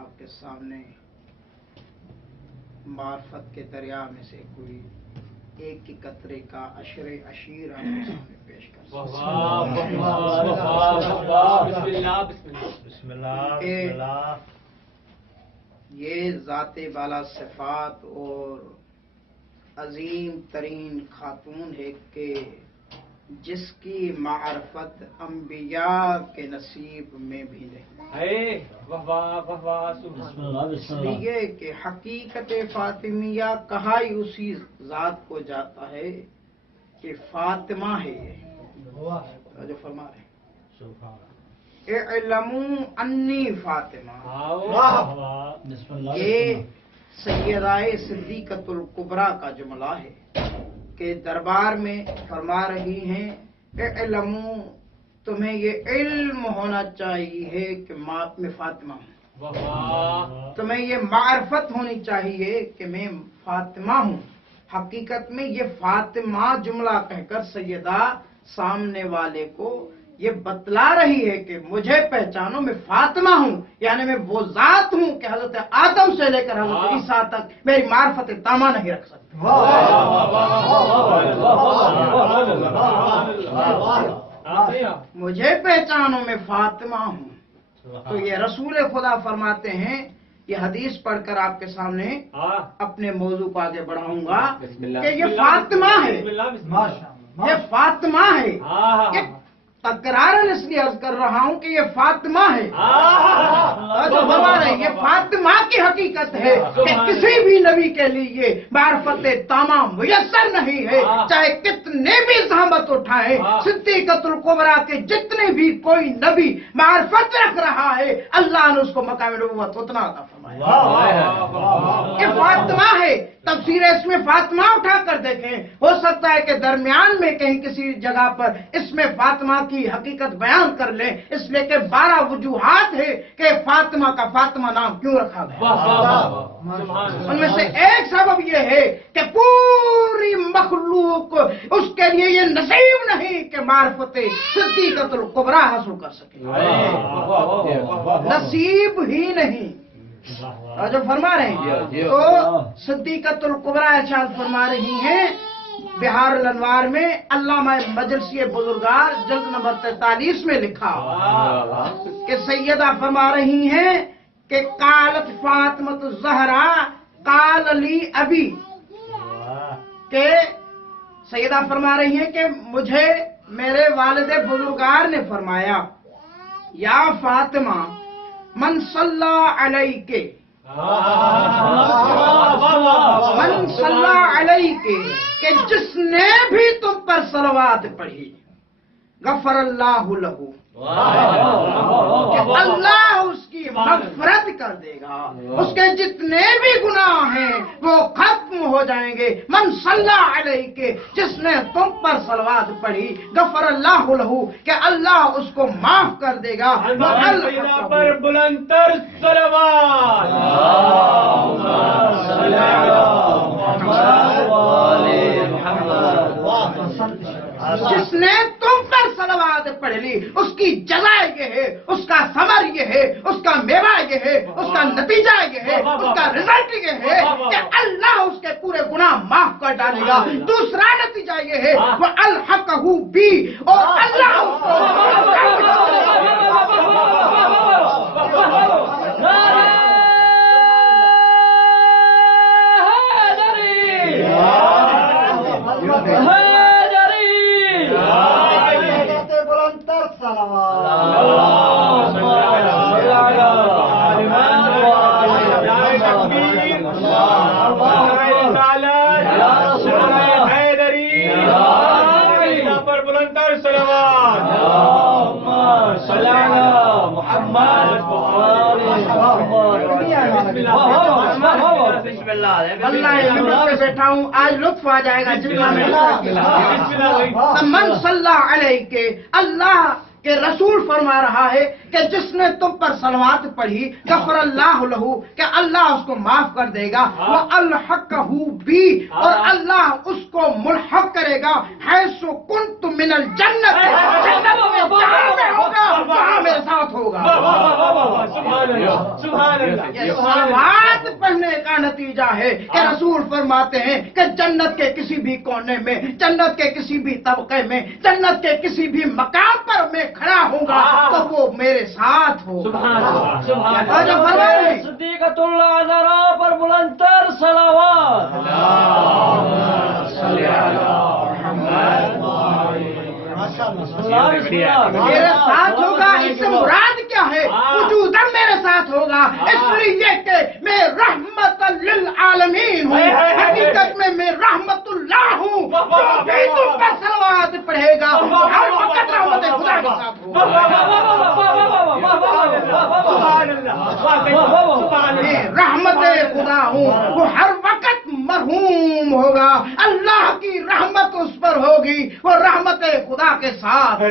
آپ کے سامنے معرفت کے دریا میں سے کوئی ایک کی قطرے کا عشر عشیر آپ کے سامنے پیش کر بسم اللہ یہ ذات بالا صفات اور عظیم ترین خاتون ہے کہ جس کی معرفت انبیاء کے نصیب میں بھی نہیں، اس لیے کہ حقیقت فاطمیہ کہا ہی اسی ذات کو جاتا ہے کہ فاطمہ ہے یہ جو فرما رہے ہیں اعلموا انی فاطمہ، یہ سیدہ صدیقۃ الکبریٰ کا جملہ ہے کہ دربار میں فرما رہی ہیں اعلموا، تمہیں یہ علم ہونا چاہیے کہ میں فاطمہ ہوں، تمہیں یہ معرفت ہونی چاہیے کہ میں فاطمہ ہوں۔ حقیقت میں یہ فاطمہ جملہ کہہ کر سیدہ سامنے والے کو یہ بتلا رہی ہے کہ مجھے پہچانو، میں فاطمہ ہوں، یعنی میں وہ ذات ہوں کہ حضرت آدم سے لے کر حضرت عیسیٰ تک میری معرفت تامہ نہیں رکھ سکتی۔ مجھے پہچانو، میں فاطمہ ہوں۔ تو یہ رسول خدا فرماتے ہیں، یہ حدیث پڑھ کر آپ کے سامنے اپنے موضوع کو آگے بڑھاؤں گا کہ یہ فاطمہ ہے، یہ فاطمہ ہے، یہ تکرارن اس لیے عرض کر رہا ہوں کہ یہ فاطمہ ہے، جو فرما رہے ہیں یہ فاطمہ کی حقیقت ہے کہ کسی بھی نبی کے لیے معرفت تامہ میسر نہیں ہے، چاہے کتنے بھی زحمت اٹھائیں۔ صدیقۃ الکبریٰ کے جتنے بھی کوئی نبی معرفت رکھ رہا ہے، اللہ نے اس کو مقام نبوت اتنا عطا فرمایا۔ یہ فاطمہ ہے، تفسیر اس میں فاطمہ اٹھا کر دیکھیں، ہو سکتا ہے کہ درمیان میں کہیں کسی جگہ پر اس میں فاطمہ کی حقیقت بیان کر لیں، اس لیے کہ 12 وجوہات ہے کہ فاطمہ کا فاطمہ نام کیوں رکھا گیا۔ ان میں سے ایک سبب یہ ہے کہ پوری مخلوق اس کے لیے یہ نصیب نہیں کہ معرفت صدیقۃ الکبریٰ حاصل کر سکے، نصیب ہی نہیں۔ جو فرما رہے ہیں تو صدیقۃ الکبریٰ ارشاد فرما رہی ہیں بہار الانوار میں، علامہ مجلسی بزرگار جلد نمبر 43 میں لکھا کہ سیدہ فرما رہی ہیں کہ قالت فاطمۃ الزہرا قال لی ابی، کہ سیدہ فرما رہی ہیں کہ مجھے میرے والد بزرگار نے فرمایا یا فاطمہ من صلی علیک، من صلی علیک، کہ جس نے بھی تم پر صلوات پڑھی غفر اللہ لہو، کہ اللہ اس کی مغفرت کر دے گا، اس کے جتنے بھی گناہ ہیں وہ ختم ہو جائیں گے۔ من صلی علیہ، کہ جس نے تم پر صلوات پڑھی غفر اللہ لہو، کہ اللہ اس کو معاف کر دے گا۔ پر بلندتر صلوات، جس نے تم پر صلوات پڑھ لی اس کی جزا یہ ہے، اس کا ثمر یہ ہے، اس کا میوہ یہ ہے، اس کا نتیجہ یہ ہے، اس کا رزلٹ یہ ہے کہ اللہ اس کے پورے گناہ معاف کر ڈالے گا۔ دوسرا نتیجہ یہ ہے وہ الحقہ بی، اور اللہ اس کو اللہ پہ بیٹھا ہوں، آج لطف آ جائے گا جتنا میں من صلی علیہ، کہ اللہ کہ رسول فرما رہا ہے کہ جس نے تم پر صلوات پڑھی غفر اللہ لہو کہ اللہ اس کو معاف کر دے گا، وہ الحقہ بھی اور اللہ اس کو ملحق کرے گا حیث کنت من الجنت، جنت میں جہاں میں ہوگا وہاں میرے ساتھ ہوگا۔ یہ صلوات پڑھنے کا نتیجہ ہے کہ رسول فرماتے ہیں کہ جنت کے کسی بھی کونے میں، جنت کے کسی بھی طبقے میں، جنت کے کسی بھی مقام پر میں کھڑا ہوں گا تو وہ میرے ساتھ ہوگا۔ صدیقۃ اللہ ذرا پر بلند تر صلوات۔ میرے ساتھ ہوگا، اس سے مراد کیا ہے؟ وجوداً میرے ساتھ ہوگا، اس لیے کہ میں رحمت للعالمین ہوں، حقیقت میں میں رحمت اللہ ہوں۔ جو بھی تم پر صلوات پڑھے گا ہر وقت رحمت خدا کے ساتھ ہوگا۔ میں رحمت خدا ہوں، وہ ہر وقت مرحوم ہوگا، اللہ کی رحمت اس پر ہوگی، وہ رحمت خدا کے ساتھ